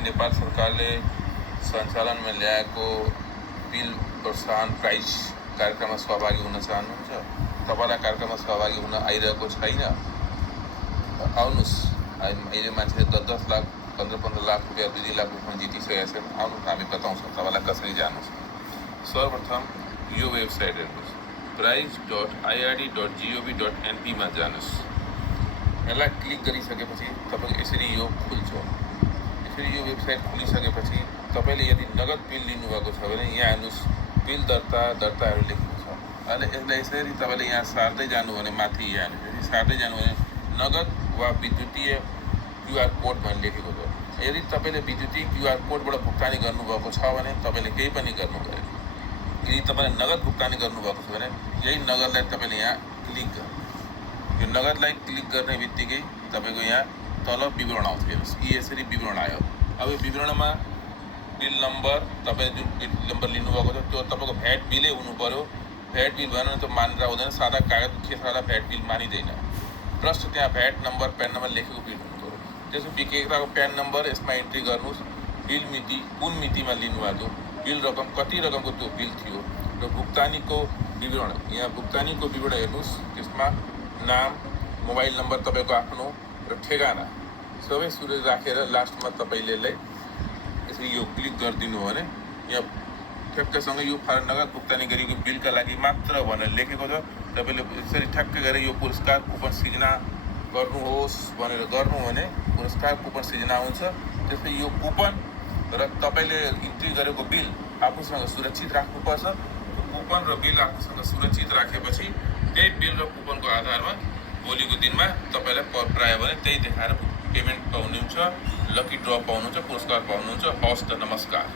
नेपाल सरकारले सञ्चालनमा ल्याएको बिल प्रोत्साहन प्राइज कार्यक्रममा सहभागी हुन चाहनुहुन्छ? तपाईँलाई कार्यक्रममा सहभागी हुन आइरहेको छैन? आउनुहोस्, अहिले मान्छेले 10 लाख 15 लाख रुपियाँ 2 लाख रुपियाँ जितिसकेका छन्। आउनुहोस्, हामी बताउँछौँ तपाईँलाई कसरी जानुहोस्। सर्वप्रथम यो वेबसाइट हेर्नुहोस्, prize.ird.gov.np मा जानुहोस्। यसलाई क्लिक गरिसकेपछि तपाईँको यसरी यो खुल्छ। यसरी यो वेबसाइट खुलिसकेपछि तपाईँले यदि नगद बिल लिनुभएको छ भने यहाँ हेर्नुहोस्, बिल दर्ताहरू लेखेको छ। अहिले यसलाई यसरी तपाईँले यहाँ सार्दै जानु भने माथि यहाँ हेर्नुहोस्, सार्दै जानु भने नगद वा विद्युतीय क्युआर कोड भनेर लेखेको छ। यदि तपाईँले विद्युतीय क्युआर कोडबाट भुक्तानी गर्नुभएको छ भने तपाईँले केही पनि गर्नु परेन। यदि तपाईँले नगद भुक्तानी गर्नुभएको छ भने यही नगदलाई तपाईँले यहाँ क्लिक गर्नु। यो नगदलाई क्लिक गर्ने बित्तिकै तपाईँको यहाँ तल विवरण आउँछ। हेर्नुहोस्, यसरी विवरण आयो। अब यो विवरणमा बिल नम्बर, तपाईँले जुन बिल नम्बर लिनुभएको छ त्यो तपाईँको भ्याट बिलै हुनु पऱ्यो। भ्याट बिल भएन भने त्यो मानेर हुँदैन, सादा कागज खेसादा भ्याट बिल मानिँदैन। प्लस त्यहाँ भ्याट नम्बर, प्यान नम्बर लेखेको बिल हुनु पऱ्यो। त्यसो विक्रेताको प्यान नम्बर यसमा इन्ट्री गर्नुहोस्, बिल मिति, कुन मितिमा लिनुभएको, बिल रकम, कति रकमको त्यो बिल थियो र भुक्तानीको विवरण। यहाँ भुक्तानीको विवरण हेर्नुहोस्, त्यसमा नाम, मोबाइल नम्बर तपाईँको आफ्नो र ठेगाना सबै सुरु राखेर लास्टमा तपाईँले यसरी यो क्लिक गरिदिनु हो भने यहाँ ठ्याक्कसँग यो नगद भुक्तानी गरिएको बिलका लागि मात्र भनेर लेखेको छ। तपाईँले यसरी ठ्याक्क गरेर यो पुरस्कार कुपन सिर्जना गर्नुहोस् भनेर गर्नु भने पुरस्कार कुपन सिर्जना हुन्छ। त्यसपछि यो कुपन र तपाईँले इन्ट्री गरेको बिल आफूसँग सुरक्षित राख्नुपर्छ। कुपन र बिल आफूसँग सुरक्षित राखेपछि त्यही बिल र कुपनको आधारमा भोलिको दिनमा तपाईँलाई प्रायः भने त्यही देखाएर पेमेन्ट पाउनुहुन्छ, लकी ड्र पाउनुहुन्छ, पुरस्कार पाउनुहुन्छ। हवस् त, नमस्कार।